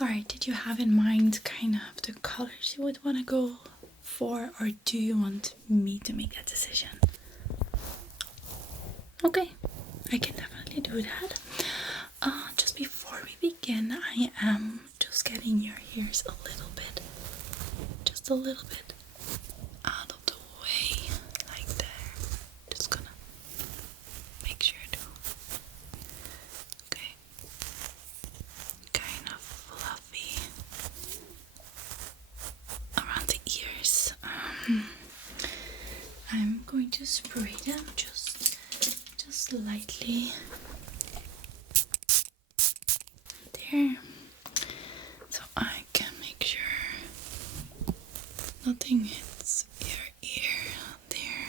Alright, did you have in mind kind of the colors you would want to go for, or do you want me to make that decision? Okay, I can definitely do that. Just before we begin, I am just getting your hairs a little bit, just a little bit out of the way, like there. Just gonna make sure to, okay, kind of fluffy around the ears. I'm going to spray them just lightly there, so I can make sure nothing hits your ear. There,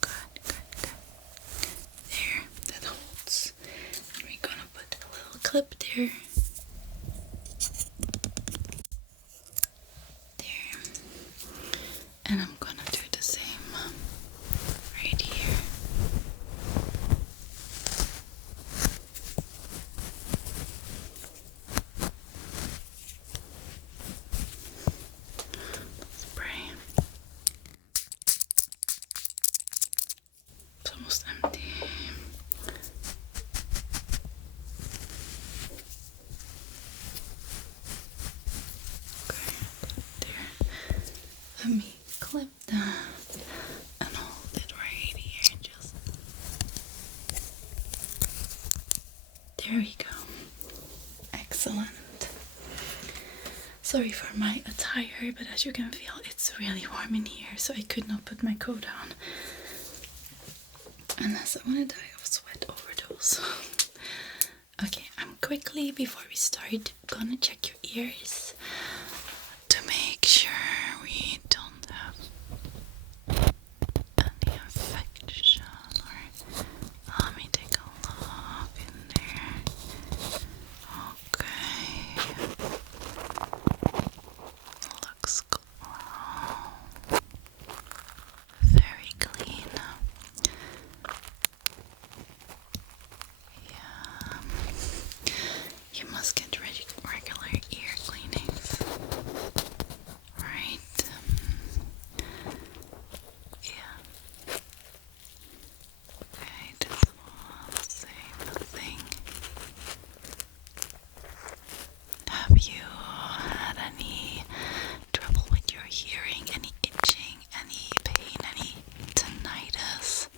good. There, that holds. And we're gonna put a little clip there. There, and I'm gonna do the same right here. Spray. It's almost empty. Okay, there. Let me clip that and hold it right here. Just there we go. Excellent. Sorry for my attire, but as you can feel, it's really warm in here, so I could not put my coat on unless I want to die of sweat overdose. Okay, I'm quickly, before we start, gonna check your ears to make sure we don't have any infection. Or let me take a look in there. Okay. Looks very clean. Yeah. You must get regular ear cleanings, right? Yeah. Okay, this will say nothing. Have you had any trouble with your hearing? Any itching? Any pain? Any tinnitus?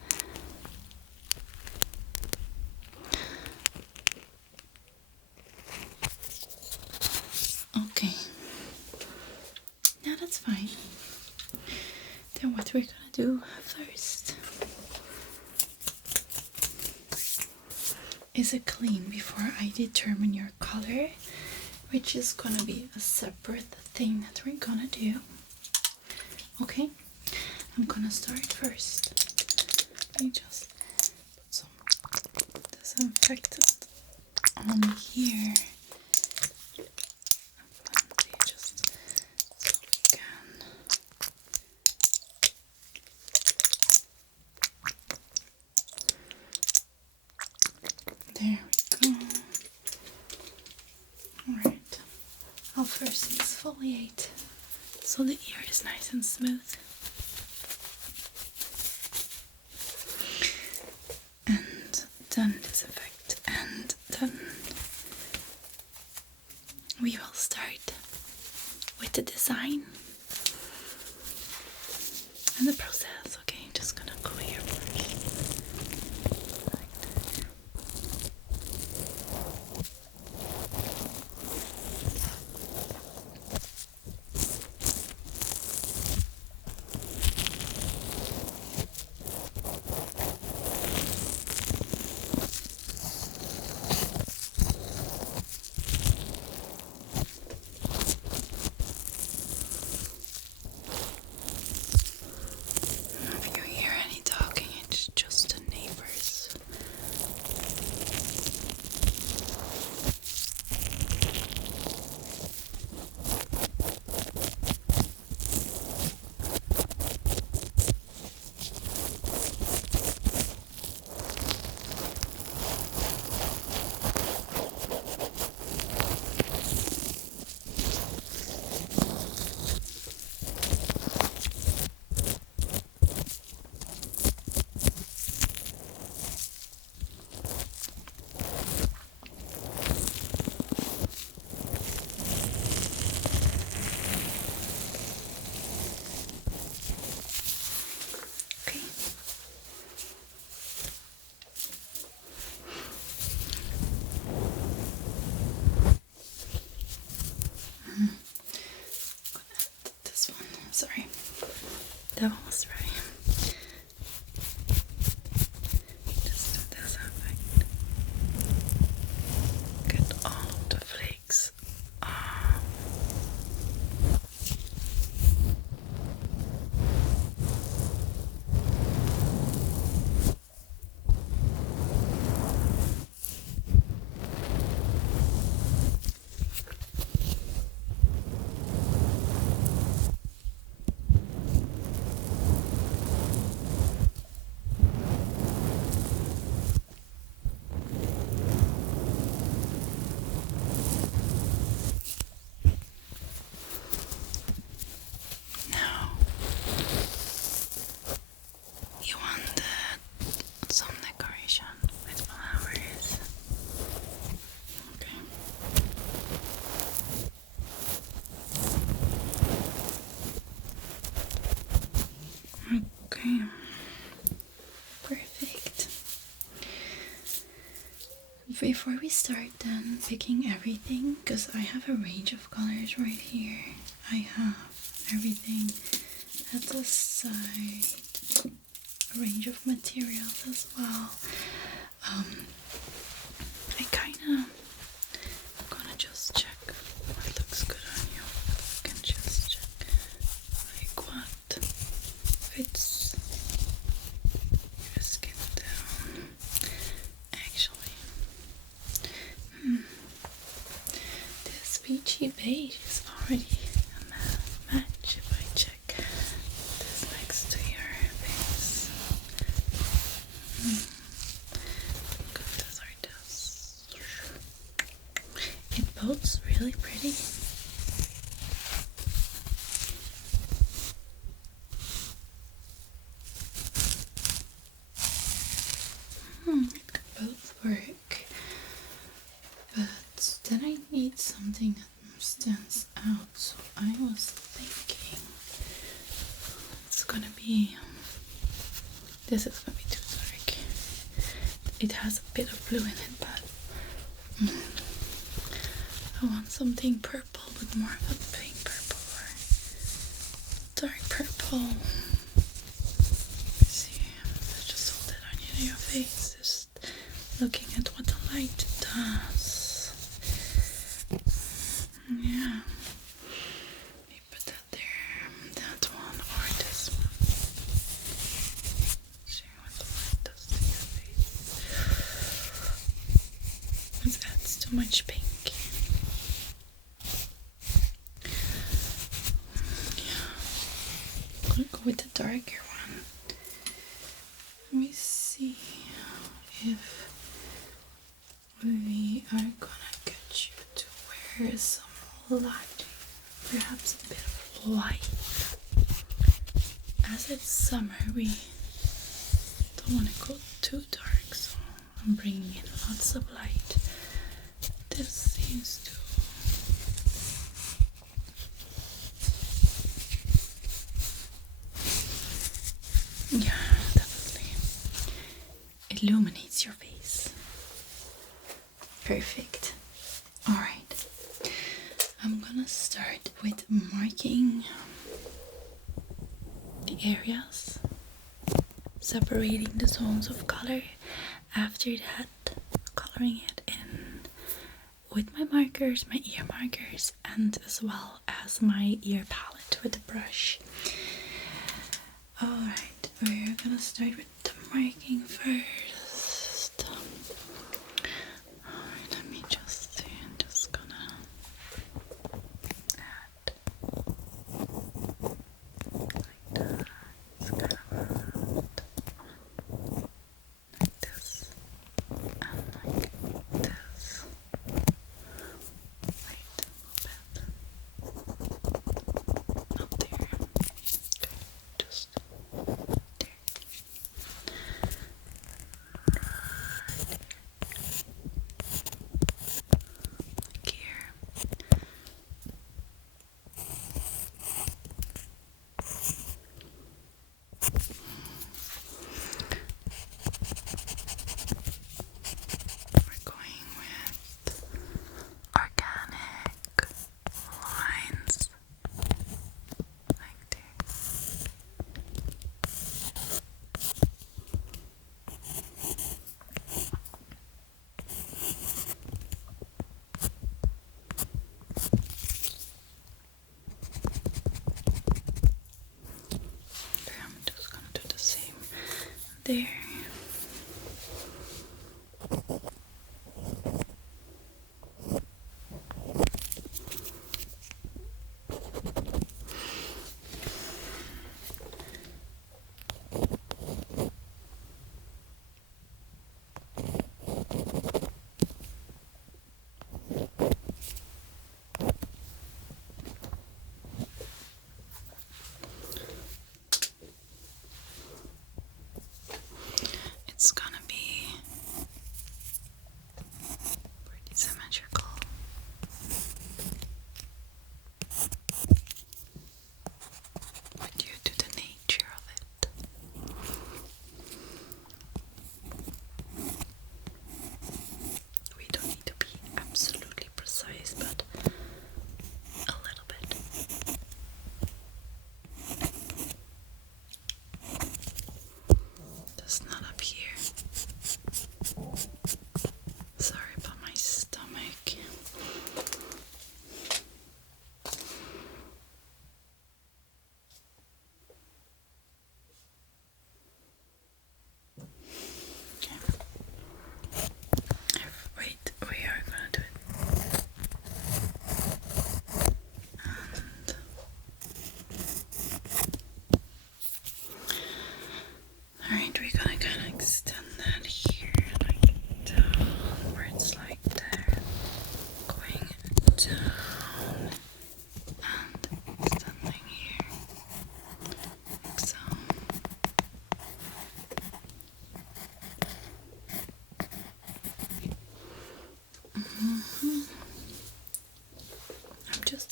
Okay. Now that's fine. Then what we're gonna do first is a clean before I determine your color, which is gonna be a separate thing that we're gonna do. Okay, I'm gonna start first. Let me just put some disinfectant on here. Just so we can. There we go. Alright, I'll first exfoliate so the ear is nice and smooth. And then disinfect, and then we will start with the design and the process. Okay, just gonna go here first. Like that. If you hear any talking Perfect. Before we start then picking everything, because I have a range of colors right here, I have everything at the side, a range of materials as well. I kinda gonna just check what looks good on you. You can just check like what fits your skin down. Actually, this peachy beige is already a match if I check this next to your face. Look at this artist. It both really pretty. It could both work, but then I need something that stands out. So I was thinking it's gonna be. This is gonna be too dark. It has a bit of blue in it, but I want something purple, but more of a pink purple or dark purple. Let's see, let's just hold it on your face, just looking at what the light does. Yeah, let me put that there, that one or this one. See what the light does to your face. It adds too much pink. I'm gonna go with the darker one. Let me see if we are gonna get you to wear some light, perhaps a bit of light. As it's summer, we don't want to go too dark, so I'm bringing in lots of light. This seems to definitely illuminates your face. Perfect. Alright, I'm gonna start with marking the areas, separating the zones of color. After that, coloring it in with my markers, my ear markers, and as well as my ear palette with the brush. Alright, we're gonna start with the marking first. Alright, let me just see. I'm just gonna add like that. It's kind of around like this and like this. Wait a little bit. Not there. Okay, just there. Like here. We're going with organic lines like this. Okay, I'm just gonna do the same there.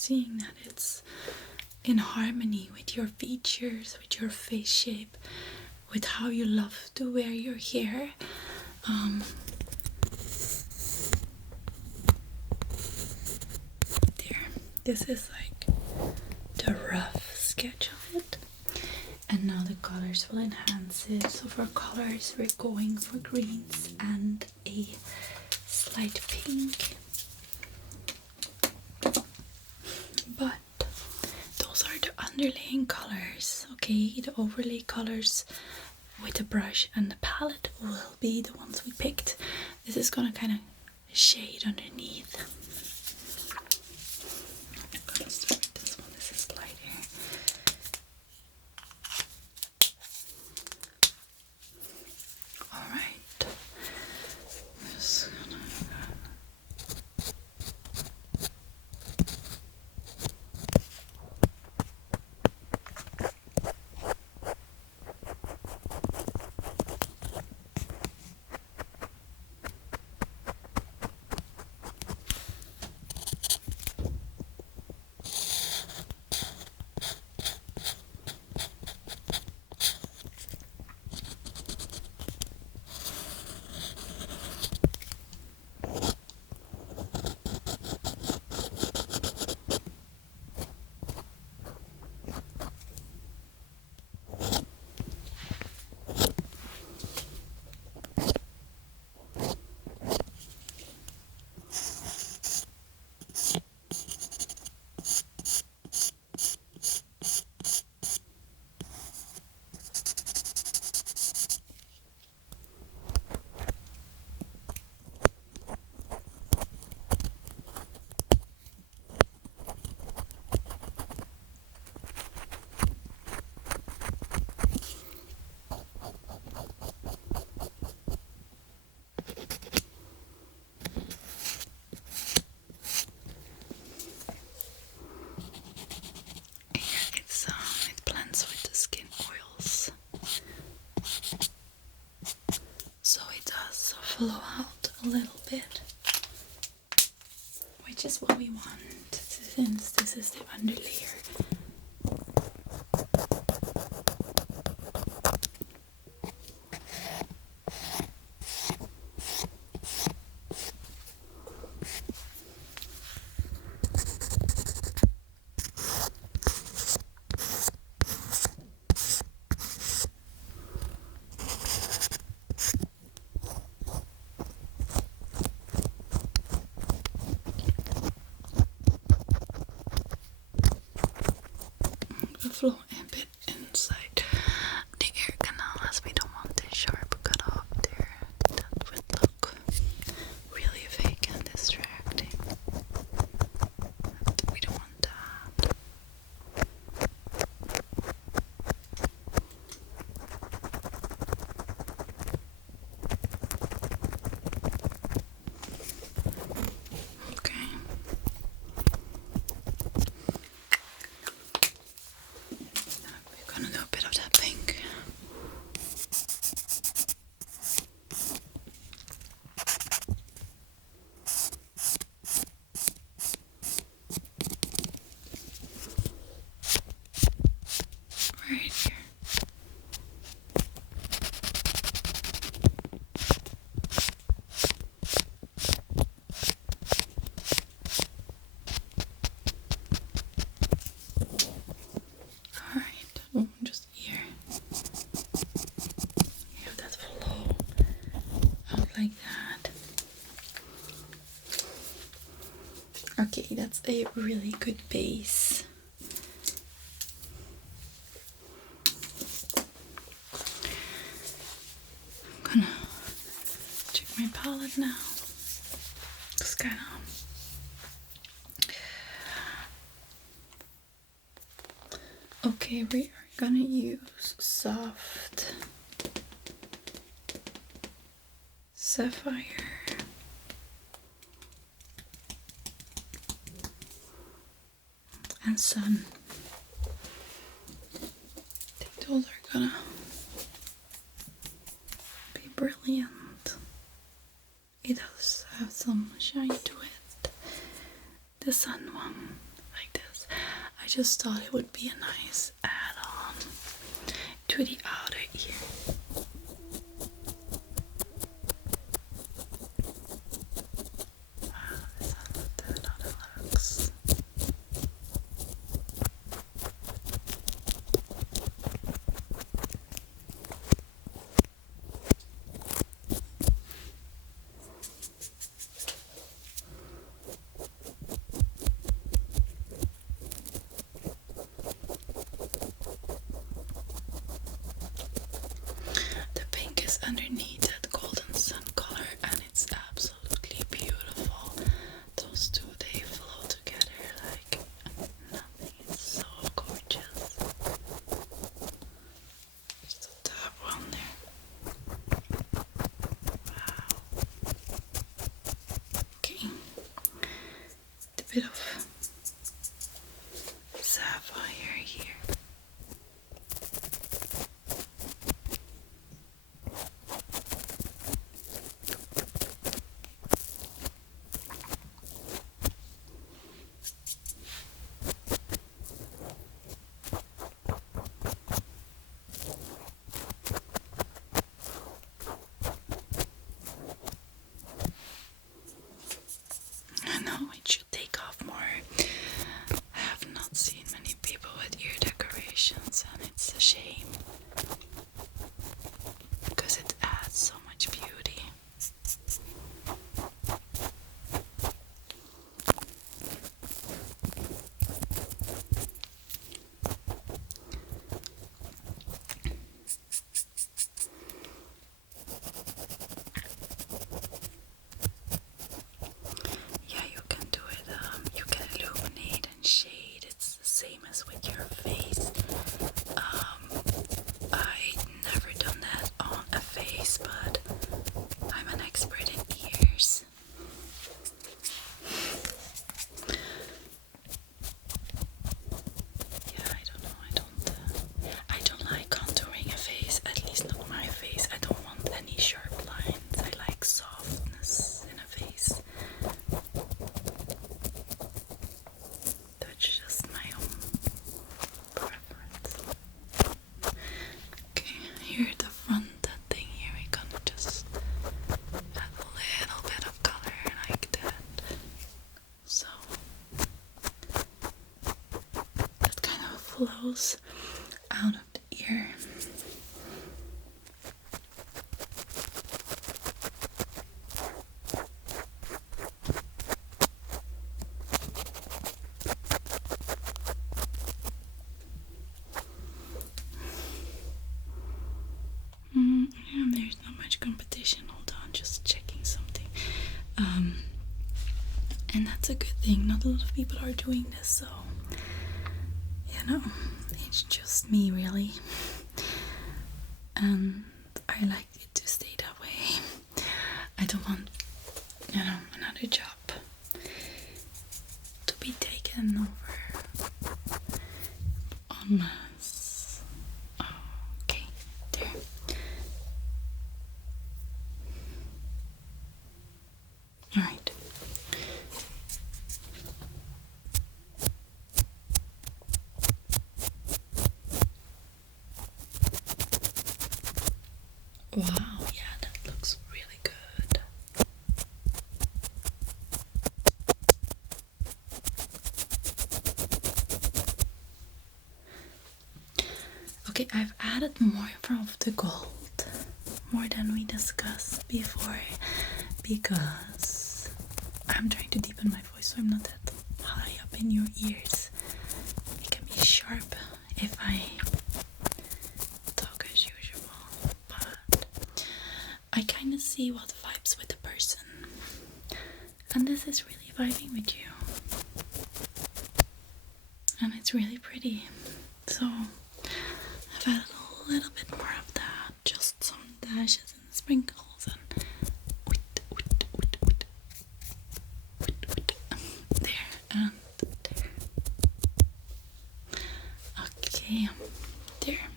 seeing that it's in harmony with your features, with your face shape, with how you love to wear your hair. There, this is like the rough sketch of it, and now the colors will enhance it. So for colors we're going for greens and a slight pink, but those are the underlaying colors. Okay, the overlay colors with the brush and the palette will be the ones we picked. This is gonna kind of shade underneath. I'm gonna start with this one. This is lighter. Alright. Just gonna it blends with the skin oils, so it does flow out a little bit, which is what we want since this is the underlayer. Flow a bit inside the ear canal, as we don't want a sharp cut off there. That would look really fake and distracting. But we don't want that. Okay. We're gonna do a bit of that pink. Right here. Alright, just here. You have that flow out like that. Okay, that's a really good base. I'm gonna check my palette now. Just kind of okay, we are gonna use soft sapphire and sun. I think those are gonna be brilliant. It does have some shine to it. The sun one like this. I just thought it would be a nice add-on to the outer ear. Wow, is that how that looks? The pink is underneath that golden sun color and it's absolutely beautiful. Those two, they flow together like nothing. It's so gorgeous. Just a tap on there. Wow. Okay. A bit of sapphire here. I know it should take off more. I have not seen many people with ear decorations, and it's a shame because it adds so much beauty. Yeah, you can do it. You can illuminate and shade. It's the same as with your face. I never done that on a face, but I'm an expert in ears. Yeah, I don't know. I don't like contouring a face. At least not my face. I don't want any sharp lines. I like softness in a face. That's just my own preference. Okay, here at the front, that thing here, we're gonna just add a little bit of color like that. So that kind of flows out of the ear. Yeah, there's not much competition. Hold on, just checking something. And that's a good thing. Not a lot of people are doing this, so you know, it's just me really. And I like it to stay that way. I don't want, you know, another job to be taken over on us. Okay, there. Alright. Wow, yeah, that looks really good. Okay, I've added more of the gold, more than we discussed before, because I'm trying to deepen my voice so I'm not that high up in your ears. It can be sharp if I talk as usual, but I kind of see what vibes with the person, and this is really vibing with you, and it's really pretty. So I've added a little bit more of that, just some dashes and sprinkles, and there and there. Okay, there.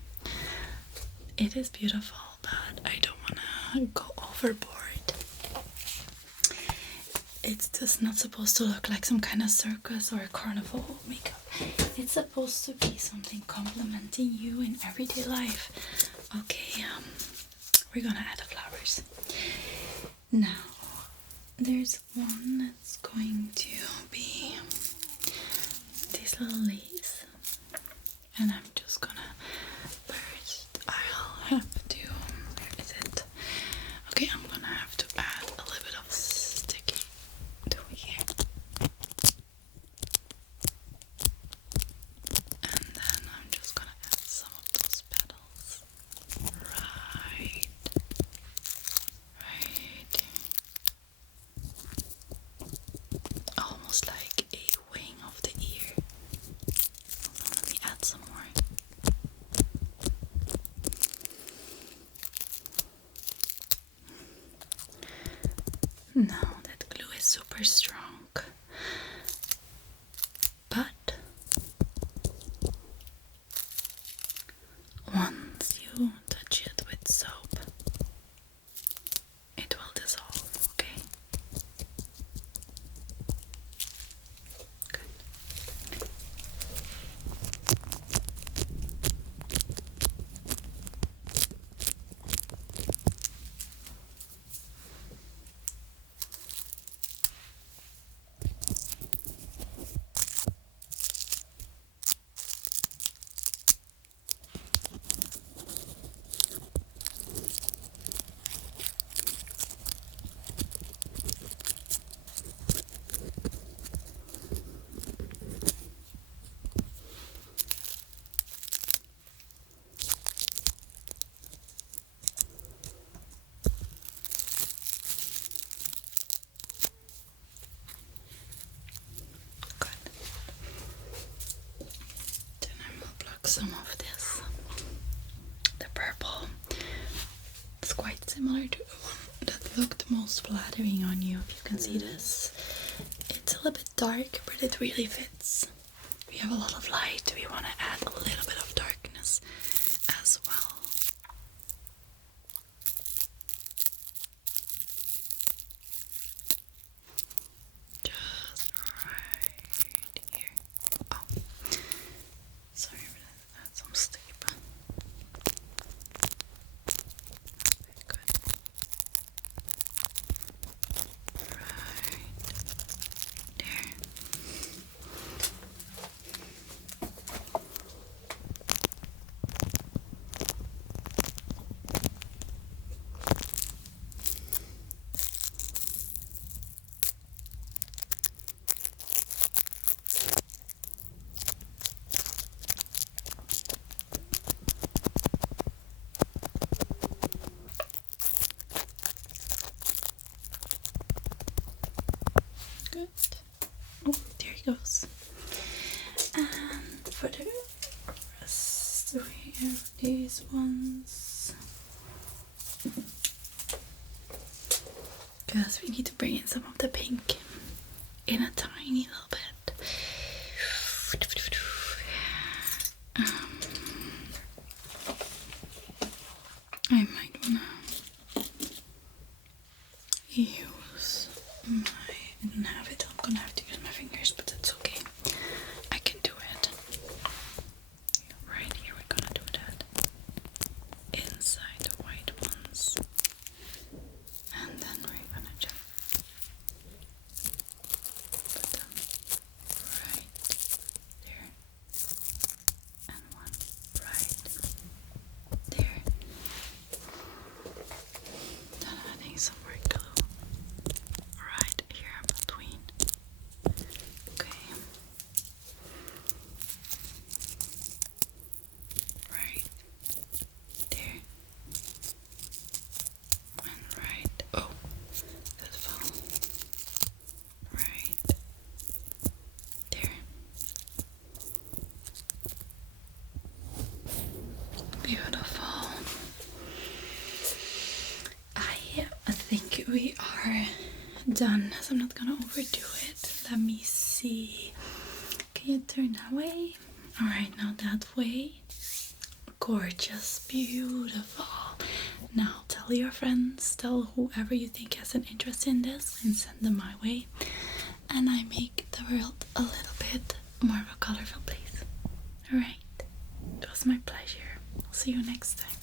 It is beautiful, but I don't want to go overboard. It it's just not supposed to look like some kind of circus or a carnival makeup. It's supposed to be something complimenting you in everyday life. Okay, we're gonna add the flowers. Now, there's one that's going to be these little leaves. And I'm just gonna first, I'll have to, where is it? Okay, I'm gonna have to add a little bit of sticky to here. And then I'm just gonna add some of those petals. Right. Almost like a wing of the ear. Let me add some more. Now that glue is super strong, but once you touch it with soap, it will dissolve, okay? Good. Then I will pluck some of this. The purple. It's quite similar to the one that looked most flattering on you, if you can see this. It's a little bit dark, but it really fits. We have a lot of light, we want to add a little bit of darkness as well. Just right here. Oh, sorry, but I had some tape. Good. Right there. Good. Oh, there he goes. And for the rest, we have these ones. Because we need to bring in some of the pink in a tiny little bit. I might wanna use I don't have it. I'm gonna have to use my fingers, but that's okay. I can do it. Right here, we're gonna do that inside the white ones, and then we're gonna just put them right there, and one right there. Then adding some more glue right here in between. Okay. Right there. And right. Oh, that fell. Right there. Beautiful. I think we are done, so I'm not gonna overdo it. Let me see. Can you turn that way? Alright, now that way. Gorgeous, beautiful. Now tell your friends, tell whoever you think has an interest in this, and send them my way. And I make the world a little bit more of a colorful place. Alright, it was my pleasure. I'll see you next time.